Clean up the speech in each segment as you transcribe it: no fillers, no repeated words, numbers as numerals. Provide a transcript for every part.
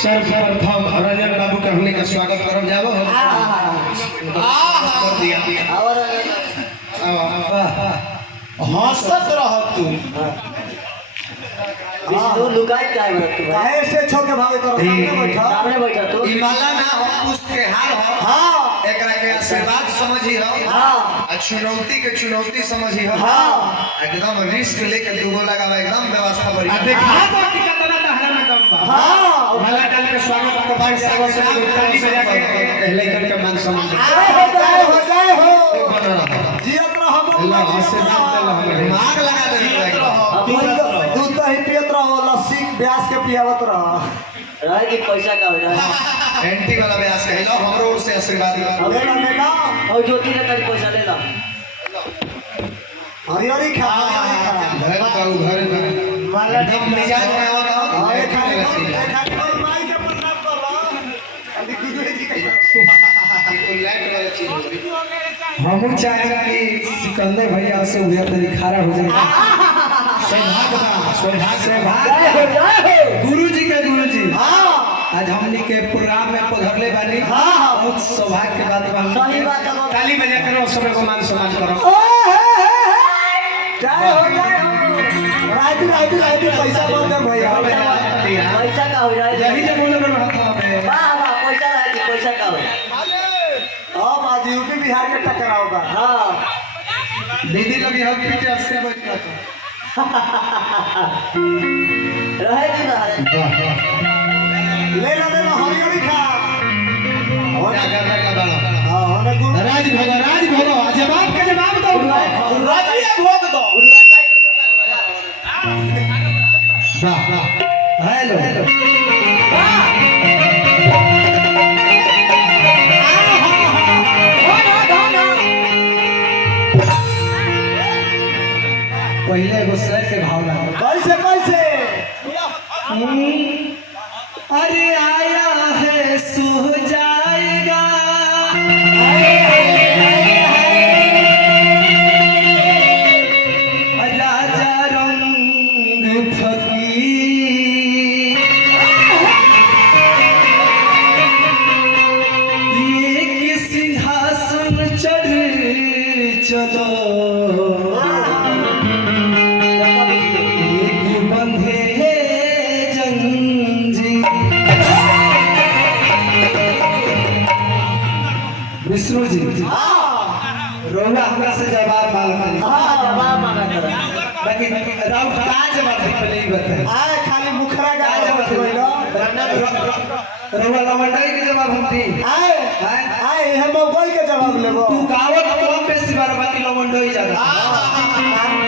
सर्वप्रथम रंजन बाबू के हमने का स्वागत करब जाबो हंसत रह तू विष्णु लुकाई काय बरत तू काहे से छोके भागे कर सामने बैठा तू ई माला ना हो पुष्प के हार हो हां एकरा के आशीर्वाद समझी हो हां आ चुनौती के चुनौती समझी हो हां एकदम रिस्क लेके दूगो लगावा एकदम व्यवस्था बड़ी आ देखा दो कि कितना तहरा में दम बा हां माला डाल के स्वागत के बाद सागर से ताली बजा के कहले करके मान सम्मान हो जाए हो बन रहा जियत रह अल्लाह आशीर्वाद दे हमें मांग लगा दे दूध दही पियत रहो लस्सी ब्यास के पियावत रह रह की पैसा का हो रहा एंटी वाला ब्यास कहलो हमरो ओर से आशीर्वाद अबे ले ला और ज्योति ने तेरी पैसा ले ला हरिहरी खा घर का घर माला हम मिजाज में आवत हो आए खाली माई के प्रणाम कर लो अभी गुरुजी हम चाहे कि सिकंदर भैया से उधर तरी खारा हो जाए सौभाग्य गुरुजी के गुरुजी आज हमनी के प्रोग्राम में पधरले बानी बहुत सौभाग्य के बात बा सही बात है ताली बजा करो सब को मान सम्मान करो जय हो राजू पैसा बोल दे भैया पैसा का हो रहा है यही जब बोले बड़ा हाथ में वाह वाह पैसा रह की पैसा का हो अब आज यूपी बिहार के टकराव बा हां दीदी लगी हम पीछे अस्से बैठा था रहे की ना ले ला हरिहरी खा और क्या करना का बड़ा हां होने गुरु राज भगो जवाब के जवाब दो राजी भोग दो वाह हेलो पहले एगो सर के भाव लगा कैसे अरे आया है सो जाएगा राजा रंग फकीर ये सिंहासन चढ़ चलो विष्णु जी रोना हमरा से जवाब मांगता हां जवाब मांगा कर लेकिन राव का जवाब दे पहले ही बताए आए खाली मुखरा का जवाब बोलो रोवा लवंडाई के जवाब हम दी आए हम मोबाइल के जवाब लेबो तू गावत कम बेसी बार बाकी लवंडाई ज्यादा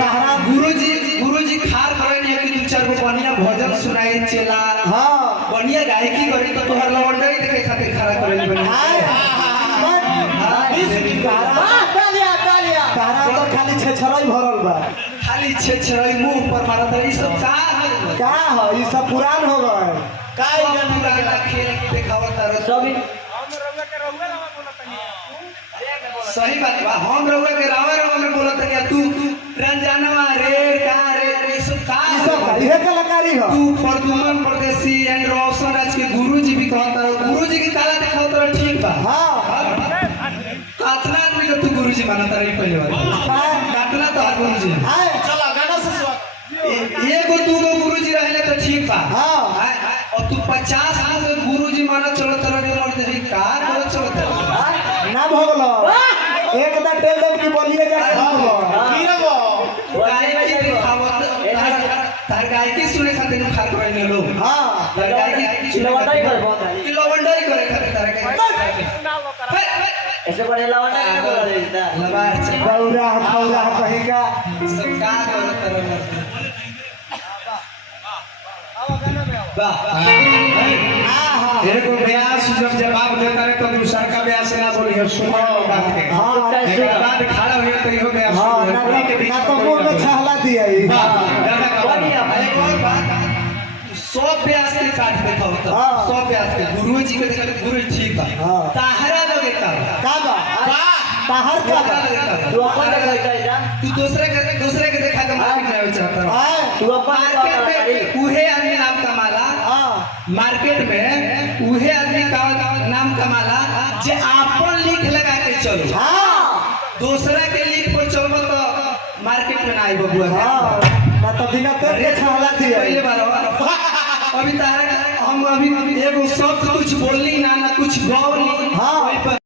तहरा गुरुजी खार करे नहीं कि दो चार गो बढ़िया भजन सुनाई चला हां बढ़िया गायकी करी तो तोहर लवंडाई देखे खातिर खड़ा करे बनी तारा तो खाली छेछरई भरल बा खाली छेछरई मुंह पर मारत है ई सब का हो ई सब पुरान हो गए काई गाना खेल देखावत है सब सही बात बा हम रउआ के रावा में बोलत है तू रंजनवा रे का रे ई सब का ई सब इहे कलाकारी हो तू परदुमन परदेसी एंड रोशन राज के गुरुजी भी कहत है गुरुजी के काला देखावत है ठीक बा हां कातना आदमी के तू गुरुजी मानत रही पहले बार कातना तो हर गुरुजी आए चलो गाना से स्वागत एगो दू गो गुरुजी रहले तो ठीक बा हां और तू 50 गो गुरुजी मानत चलत रहे मर दे का बोलत चलत रहे ना भगलो एक दा टेल दम की बोलिए जा भगलो गिरबो गायकी दिखावत तार गायकी सुने खातिर खात रहने लोग हां तार गायकी सुने लवंडाई कर बहुत है कि लवंडाई करे खातिर तार ऐसे बड़े लवंडाई नहीं बोला देता लबार बौरा कहीं का सब का करत रहे एगो ब्यास जब जवाब देता रहे तो दूसरा का ब्यास ना बोली सुनो बात के हां एक बाद खड़ा हुए तो यो ब्यास हां ना तो मुंह में छहला दिया ई एक और बात सब ब्यास के काट देखा होता सब ब्यास के गुरु जी के देखा गुरु ठीक बा ताहरा लगे का बा ताहर का तू अपन देखा है तू दूसरे के देखा के मालिक नहीं चाहता हां तू अपन उहे आदमी नाम कमाला मार्केट में उहे आदमी का नाम कमाला जे आपन लिख लगा के चलो। हाँ दूसरा के लिख पर चलबो तो मार्केट में ना आई बबुआ। हाँ ना तो बिना तेल के छाला थी पहले बार अभी तारा हम अभी एगो शब्द कुछ बोलनी ना कुछ गौली। हाँ। वही पर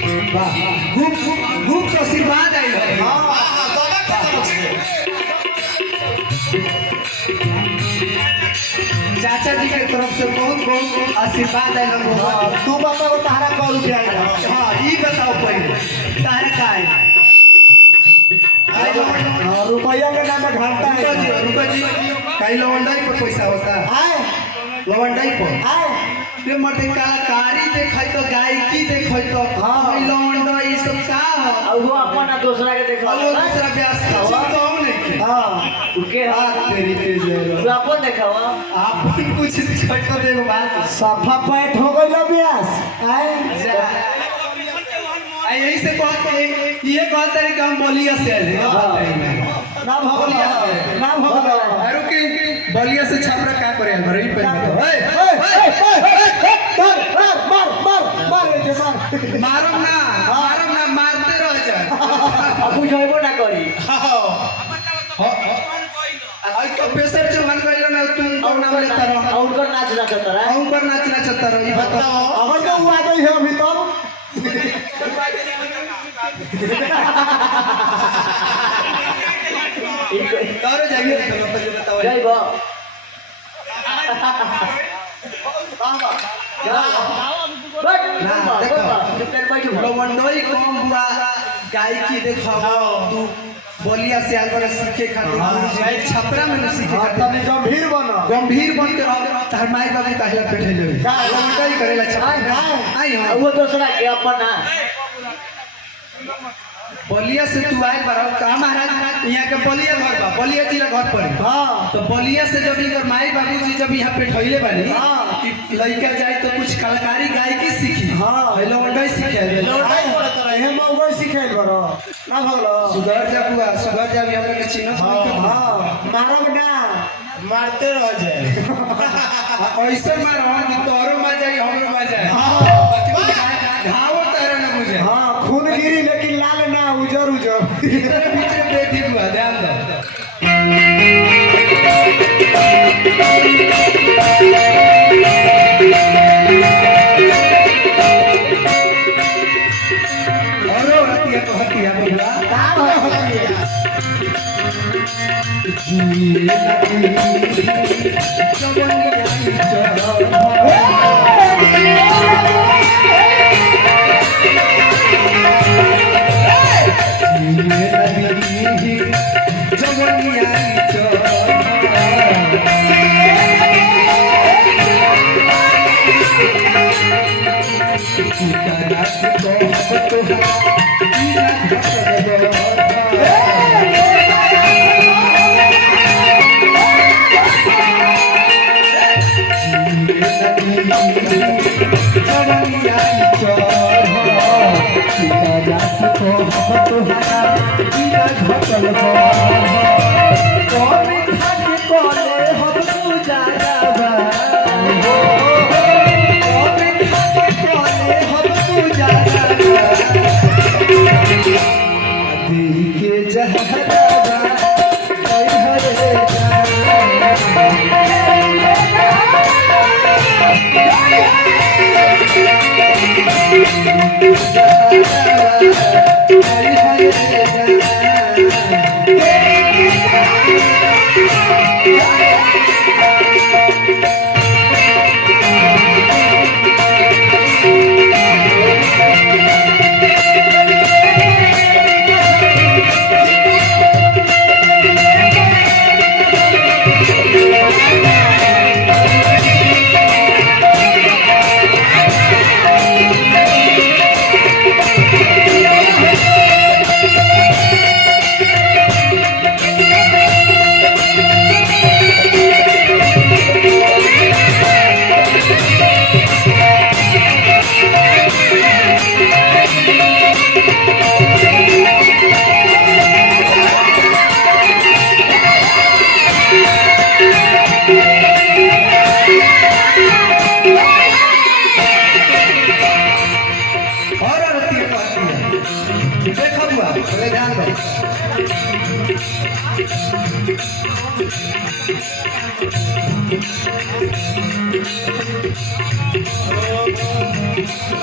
देखो खूब आशीर्वाद आई है। चाचा जी के तरफ से बहुत बहुत आशीर्वाद आई है। तू बताओ तारा कौ रुपया आएगा। हाँ ये बताओ पहले तारा का है रुपया के नाम में घंटा है। रुका जी कहीं लवंडाई पर पैसा होता है। आए लवंडाई पर आए ये मर्दे कलाकारी देखै तो गायकी देखै तो हाँ। लवंडा ये सब का है। अब वो अपना दूसरा के देखो अब वो दूसरा ब्यास का तो नहीं हाँ उनके बात तेरी तेज तू अपन देखो आप कुछ दिखाई तो देखो बात सफा पैट हो गई ब्यास आए यही से कहते ये कहते हैं कि हम बलिया से आए ना भगला ना भगला अरे के बलिया से छापरा का करे बरई पे मारो ना मारते रह जाए। अब बुझाइबो ना करी आई तो प्रेशर जो मन कइलो ना तुम और नाम लेता रहो और उनकर नाच नचता रहा और पर नाच नचता रहो ये बताओ अगर तो वो आ गई है अभी तब तारो जाइए पहले बताओ जय बा ना देखो लवंडोई कम बुआ गायकी देखाओ तू बोलिया से आकर सीखे खातिर गुरुजी छपरा में न सीखे खातिर तनी गंभीर बन के रह तार माई बाबू कहला बैठे ले लवंडोई करेला छपरा आई हां वो दूसरा के अपना बलिया से तू आए बार का महाराज यहाँ के बलिया घर बा बलिया जिला घर पर हाँ तो बलिया से जब इनकर माई बाबूजी जब यहाँ पे ठहले बानी हाँ। कि लड़का जाए तो कुछ कलाकारी गायकी सीखी हाँ। लवंडोई सीखे हे मौगो सिखाइल बरो ना भगलो सुगर जा बुआ सुगर जा भी हमरा के चिन्ह हां मारब ना मारते रह जाए ऐसे मारो कि तोरो मजा आई हमरो मजा आई घाव तारा न बुझे हां खून गिरी लेकिन लाल ना उजर भीतर भीतर बेटी बुआ ध्यान दो औरो हतिया तो हतिया बुआ जिए लगी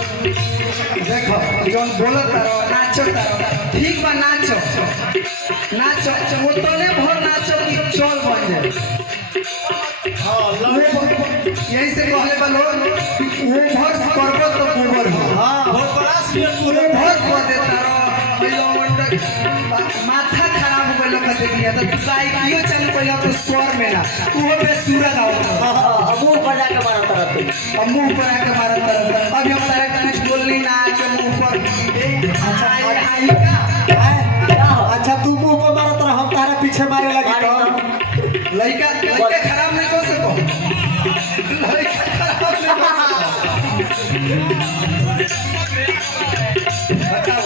देखो जौन बोलत तारो नाचो तारो ठीक बा नाचो नाचो वो तने भर नाचो कि चल बन जाए यही से कहले बा लोग वो भर पर्वत तो गोबर हो बहुत बड़ा सीनियर वो भर को दे तारो पहलो मंडक माथा खराब हो गइल कते दिया तो तू गाय कियो चल पहले तो स्वर में ना तू हो बे सूरज आओ मुंह बजा के मारा तरफ मुंह पर आके मारत तरफ अभी हम तारे कुछ बोलनी ना के मुंह पर अच्छा तू मुंह पर मारत रह हम तारा पीछे मारे लगी तो लड़का लड़का खराब नहीं कर सको लड़का खराब नहीं कर सको बताओ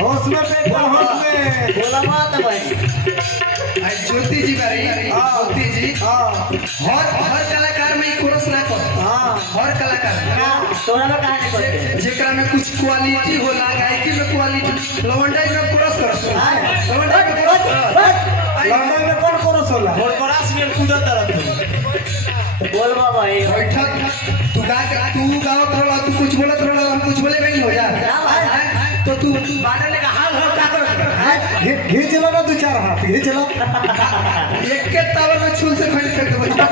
होश में बेटा होश में बोला मत भाई आज ज्योति जी बारी ज्योति जी हर कलाकार में कोरस ना कर हर कलाकार तोरा में कहां नहीं करते जेकरा में कुछ क्वालिटी होला गायकी में क्वालिटी लवंडा में कोरस करस लवंडा में कोरस लंदन में कौन कोरस होला बहुत बड़ा सीनियर कूदा तरफ बोल भाई बैठक तू गावत रहो तू कुछ बोलत रहो हम कुछ बोले नहीं हो यार तो तू बाडा लेके हाल हो का कर खींच लो ना 2-4 हाथ खींच लो एक के तावर में छूल से खंड फेंक दो बच्चा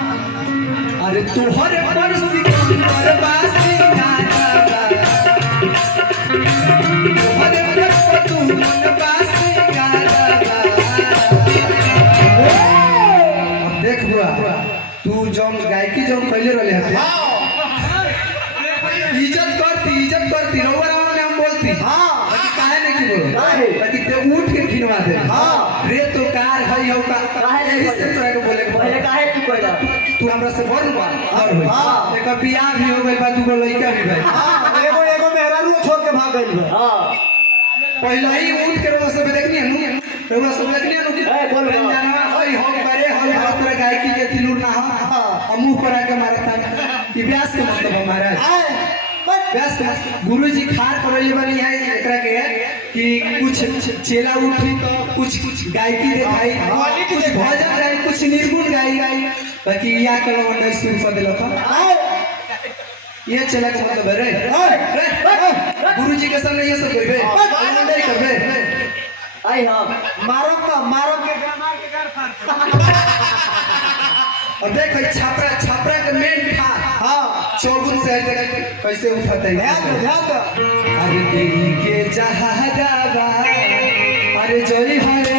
अरे तुहरे पर सिकंदर बासी गाना तुहरे पर तू मन बासी गाना देख बुआ तू जम गायकी जम पहले रहले हते इज्जत करती रोवर में हम बोलती तू काहे? ताकि ते उठ के खिनवा दे हाँ। रे तो कार है हो का काहे नहीं यही से बोले? तोरा के बोले के पहले काहे तू कहला तू हमरा से बड़ बा और होई हाँ। एक बियाह भी हो गइल बा दूगो लइका भी भाई हाँ, एगो मेहरारू छोड़ के भाग गइल बा। हां पहले ही उठ के रोज सब देखनी नु रोज सब देखनी नु कि ए, बोल बा। जानवा होई हो करे हो तोरा गायकी के दिलूर ना हो मुंह पर आके मारता ई व्यास के मतलब है महाराज आए, बस। व्यास गुरुजी खार करले बनी है एकरा के कि कुछ चेला उठी तो कुछ गायकी दिखाई कुछ भजन गाई कुछ निर्गुण गाई बाकी या कलो मंडल शुरू कर देलक आए, ये चला के मतलब है रे गुरुजी के सामने ये सब करबे मंडल करबे आई हम मारब के मार के घर फाड़। और देख भाई छापरा के मेन था हाँ, चौगुन से कैसे उठाते हैं ध्यान दो। अरे दिल के जहादाबा अरे जोरी हरे